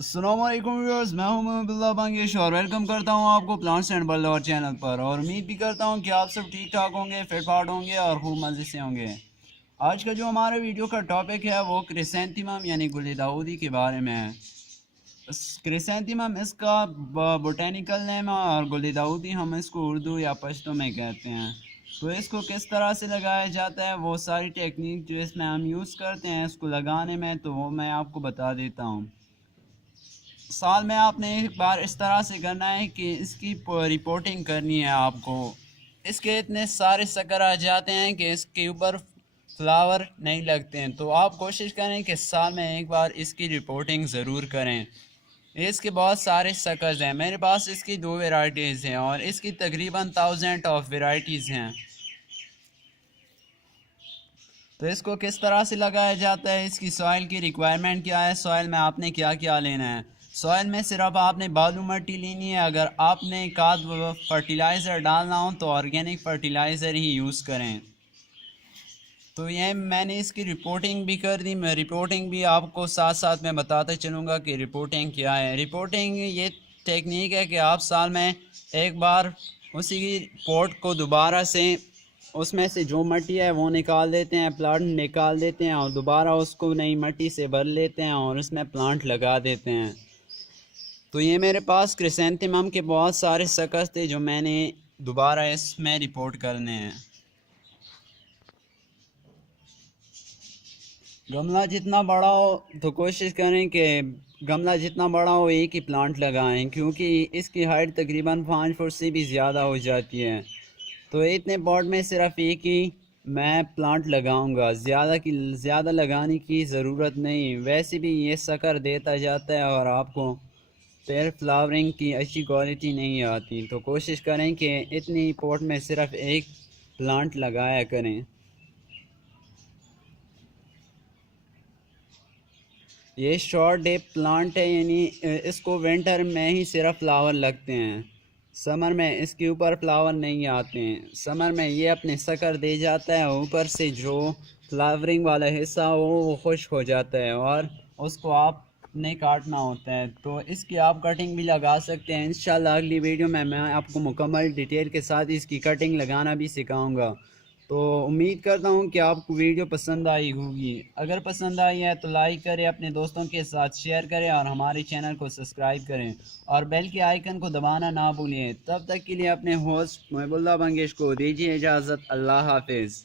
अस्सलाम वालेकुम व्यूअर्स, मैं हूं मोहम्मद बांगेश और वेलकम करता हूं आपको plants and bird lover channel पर। और उम्मीद भी करता हूं कि आप सब ठीक ठाक होंगे, फिट फाट होंगे और खूब मज़े से होंगे। आज का जो हमारे वीडियो का टॉपिक है वो क्रिसैंथेमम यानी गुल दाऊदी के बारे में है। क्रिसैंथेमम इसका बोटेनिकल नेम है और गुल दाऊदी हम इसको उर्दू या पश्तो में कहते हैं। तो इसको किस तरह से लगाया जाता है, वो सारी टेक्निक जो इसमें हम यूज़ करते हैं इसको लगाने में, तो वो मैं आपको बता देता हूँ। साल में आपने एक बार इस तरह से करना है कि इसकी रिपोर्टिंग करनी है आपको। इसके इतने सारे शक्कर आ जाते हैं कि इसके ऊपर फ्लावर नहीं लगते हैं, तो आप कोशिश करें कि साल में एक बार इसकी रिपोर्टिंग ज़रूर करें। इसके बहुत सारे शकर्स हैं, मेरे पास इसकी 2 वेराइटीज़ हैं और इसकी तकरीबन 1000 ऑफ वेराइटीज़ हैं। तो इसको किस तरह से लगाया जाता है, इसकी सॉइल की रिक्वायरमेंट क्या है, सॉइल में आपने क्या क्या लेना है। सॉइल में सिर्फ आपने बालू मिट्टी लेनी है। अगर आपने खाद फर्टिलाइज़र डालना हो तो ऑर्गेनिक फर्टिलाइज़र ही यूज़ करें। तो ये मैंने इसकी रिपोर्टिंग भी कर दी, मैं रिपोर्टिंग भी आपको साथ साथ में बताते चलूँगा कि रिपोर्टिंग क्या है। रिपोर्टिंग ये टेक्निक है कि आप साल में एक बार उसी पॉट को दोबारा से उसमें से जो मिट्टी है वो निकाल देते हैं, प्लांट निकाल देते हैं और दोबारा उसको नई मिट्टी से भर लेते हैं और उसमें प्लांट लगा देते हैं। तो ये मेरे पास क्रिसैंथेमम के बहुत सारे शकस थे जो मैंने दोबारा इसमें रिपोर्ट करने हैं। गमला जितना बड़ा हो तो कोशिश करें कि गमला जितना बड़ा हो एक ही प्लांट लगाएं, क्योंकि इसकी हाइट तकरीबन 5 फुट से भी ज़्यादा हो जाती है। तो इतने पॉट में सिर्फ एक ही मैं प्लांट लगाऊंगा, ज़्यादा लगाने की ज़रूरत नहीं। वैसे भी ये शक्कर देता जाता है और आपको फिर फ्लावरिंग की अच्छी क्वालिटी नहीं आती। तो कोशिश करें कि इतनी पॉट में सिर्फ एक प्लांट लगाया करें। ये शॉर्ट डे प्लांट है, यानी इसको विंटर में ही सिर्फ फ्लावर लगते हैं, समर में इसके ऊपर फ्लावर नहीं आते हैं। समर में ये अपने शक्कर दे जाता है, ऊपर से जो फ्लावरिंग वाला हिस्सा हो वो खुश्क हो जाता है और उसको आपने काटना होता है। तो इसकी आप कटिंग भी लगा सकते हैं। इंशाल्लाह अगली वीडियो में मैं आपको मुकम्मल डिटेल के साथ इसकी कटिंग लगाना भी सिखाऊंगा। तो उम्मीद करता हूँ कि आपको वीडियो पसंद आई होगी। अगर पसंद आई है तो लाइक करें, अपने दोस्तों के साथ शेयर करें और हमारे चैनल को सब्सक्राइब करें और बेल के आइकन को दबाना ना भूलें। तब तक के लिए अपने होस्ट महबूल्ला बंगेश को दीजिए इजाज़त। अल्लाह हाफिज़।